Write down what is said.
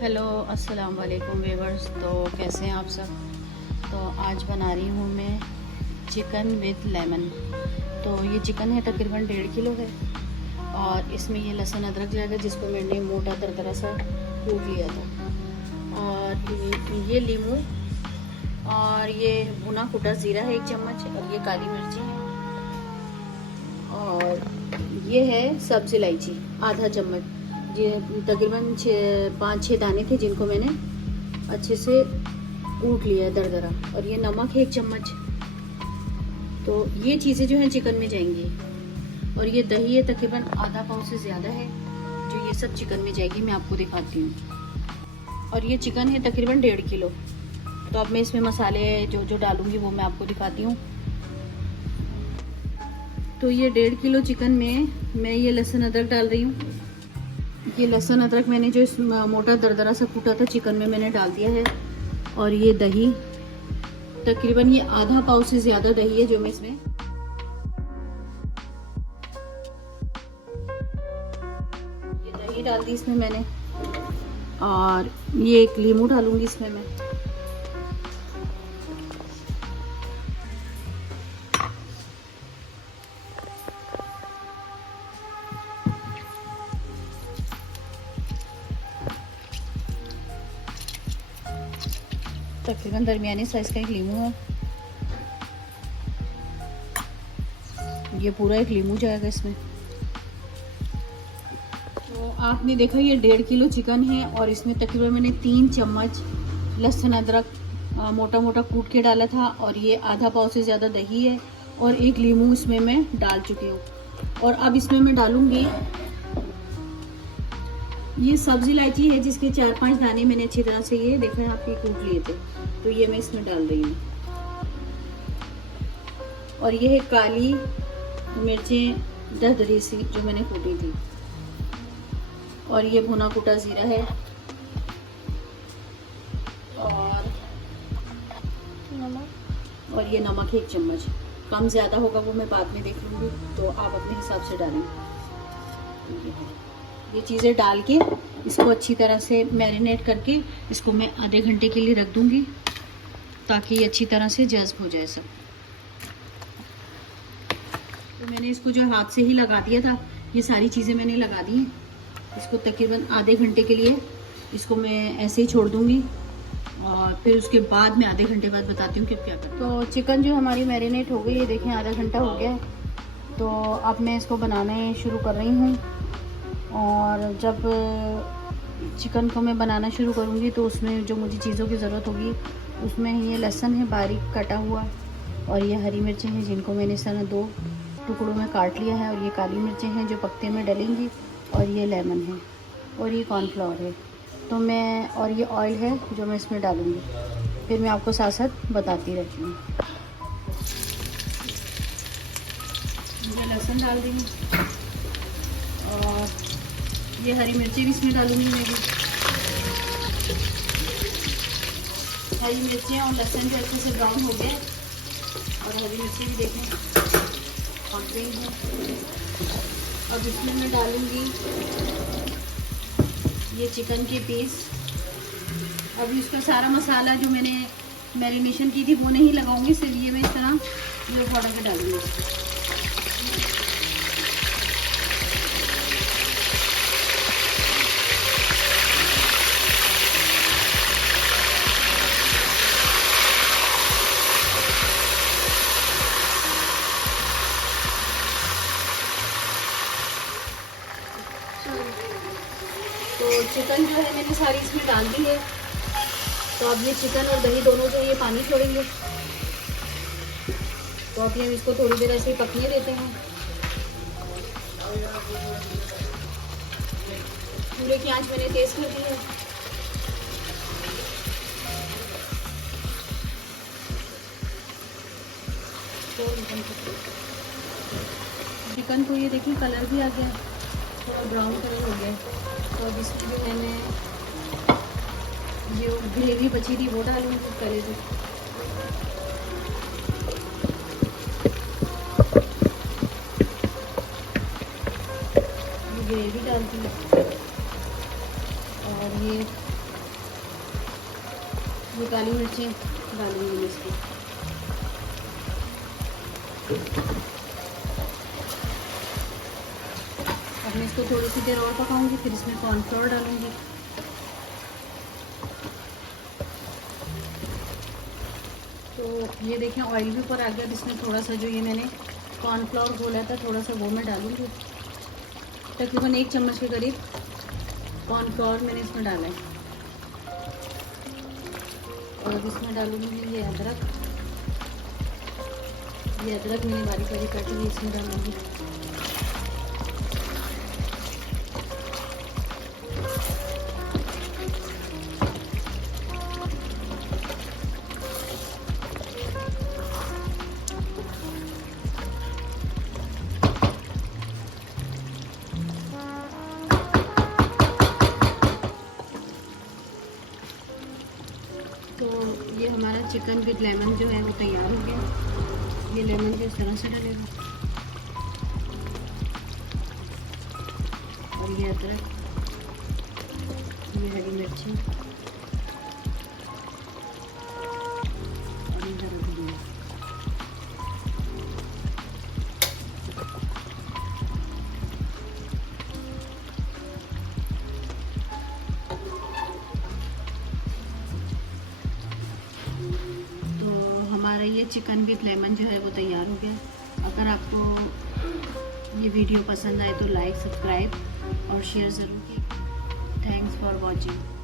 Hello अस्सलाम वालेकुम viewers. तो कैसे हैं आप सब। तो आज बना रही हूँ मैं चिकन विद लेमन। तो ये चिकन है तकरीबन 1.5 किलो है और इसमें ये लहसुन अदरक जाएगा जिसको मैंने मोटा दरदरा सा कूट लिया था, और ये लीमू, और ये भुना कुटा ज़ीरा है 1 चम्मच, और ये काली मिर्ची है, और ये है सब्ज़ इलायची आधा चम्मच। ये तकरीबन 5-6 दाने थे जिनको मैंने अच्छे से कूट लिया है दरदरा, और ये नमक है 1 चम्मच। तो ये चीज़ें जो हैं चिकन में जाएंगी, और ये दही है तकरीबन आधा पाव से ज़्यादा है जो ये सब चिकन में जाएगी, मैं आपको दिखाती हूँ। और ये चिकन है तकरीबन 1.5 किलो। तो अब मैं इसमें मसाले जो जो डालूँगी वो मैं आपको दिखाती हूँ। तो ये 1.5 किलो चिकन में मैं ये लहसुन अदरक डाल रही हूँ। ये लहसुन अदरक मैंने जो इस मोटा दरदरा सा कूटा था चिकन में मैंने डाल दिया है। और ये दही तकरीबन ये आधा पाव से ज़्यादा दही है जो मैं इसमें ये दही डाल दी इसमें मैंने, और ये 1 लीमू डालूंगी इसमें मैं। तकरीबन दरमियानी साइज़ का 1 लीमू है। ये पूरा 1 लीमू जाएगा इसमें। तो आपने देखा ये 1.5 किलो चिकन है और इसमें तकरीबन मैंने 3 चम्मच लहसुन अदरक मोटा मोटा कूट के डाला था, और ये आधा पाव से ज़्यादा दही है, और 1 लीमू इसमें मैं डाल चुकी हूँ। और अब इसमें मैं डालूँगी ये सब्ज़ी इलायची है जिसके 4-5 दाने मैंने अच्छी तरह से ये देखा है आपके कूट लिए थे, तो ये मैं इसमें डाल रही हूँ। और ये है काली मिर्चें 10 दरी सी जो मैंने कूटी थी, और ये भुना कुटा ज़ीरा है, और ये नमक है 1 चम्मच। कम ज़्यादा होगा वो मैं बाद में देख लूँगी, तो आप अपने हिसाब से डालें। ये चीज़ें डाल के इसको अच्छी तरह से मैरिनेट करके इसको मैं आधे घंटे के लिए रख दूँगी ताकि ये अच्छी तरह से जज़्ब हो जाए सब। तो मैंने इसको जो हाथ से ही लगा दिया था, ये सारी चीज़ें मैंने लगा दी हैं। इसको तकरीबन आधे घंटे के लिए इसको मैं ऐसे ही छोड़ दूँगी, और फिर उसके बाद मैं आधे घंटे बाद बताती हूँ कि क्या करें। तो चिकन जो हमारी मैरिनेट हो गई है, देखें आधा घंटा हो गया है। तो अब मैं इसको बनाने शुरू कर रही हूँ, और जब चिकन को मैं बनाना शुरू करूँगी तो उसमें जो मुझे चीज़ों की ज़रूरत होगी उसमें ये लहसुन है बारीक कटा हुआ, और ये हरी मिर्चें हैं जिनको मैंने इस तरह 2 टुकड़ों में काट लिया है, और ये काली मिर्चें हैं जो पत्ते में डलेंगी, और ये लेमन है, और ये कॉर्नफ्लावर है। तो मैं और ये ऑयल है जो मैं इसमें डालूँगी, फिर मैं आपको साथ साथ बताती रहती हूँ। मुझे लहसुन डाल देंगी, और ये हरी मिर्ची भी इसमें डालूँगी मैं भी। हरी मिर्चें और लहसुन जो अच्छे से ब्राउन हो गए, और हरी मिर्ची भी देखें पक गई हैं। अब इसमें मैं डालूँगी ये चिकन के पीस। अभी उसका सारा मसाला जो मैंने मैरिनेशन की थी वो नहीं लगाऊंगी, सिर्फ ये मैं इस तरह ये पाउडर के डालूंगी। तो चिकन जो है मैंने सारी इसमें डाल दी है। तो अब ये चिकन और दही दोनों जो ये पानी छोड़ेंगे, तो अभी हम इसको थोड़ी देर ऐसे ही पकने देते हैं। चूल्हे की आंच मैंने तेज़ कर दी है। चिकन को ये देखिए कलर भी आ गया, थोड़ा ब्राउन कलर हो गया। तो अब इसमें भी मैंने जो ग्रेवी बची थी वो डालूंगी पहले तो। ग्रेवी डालती हूँ, और ये ये काली मिर्चें डालूंगी मैं इसकी। अब मैं इसको थोड़ी सी देर और पकाऊंगी, फिर इसमें कॉर्नफ्लोर डालूंगी। तो ये देखें ऑयल भी ऊपर आ गया, इसमें थोड़ा सा जो ये मैंने कॉर्नफ्लोर घोला था थोड़ा सा वो मैं डालूंगी। तकरीबन 1 चम्मच के करीब कॉर्नफ्लोर मैंने इसमें डाला है। और अब इसमें डालूंगी ये अदरक मैंने बारीक बारीक काटी हुई इसमें डालूंगी। तो ये हमारा चिकन विद लेमन जो है वो तैयार हो गया। ये लेमन जो इस तरह से डलेगा और ये अदरक, ये हरी मिर्ची और ये गरम धनिया। हमारा ये चिकन विद लेमन जो है वो तैयार हो गया। अगर आपको ये वीडियो पसंद आए तो लाइक, सब्सक्राइब और शेयर ज़रूर कीजिए। Thanks for watching.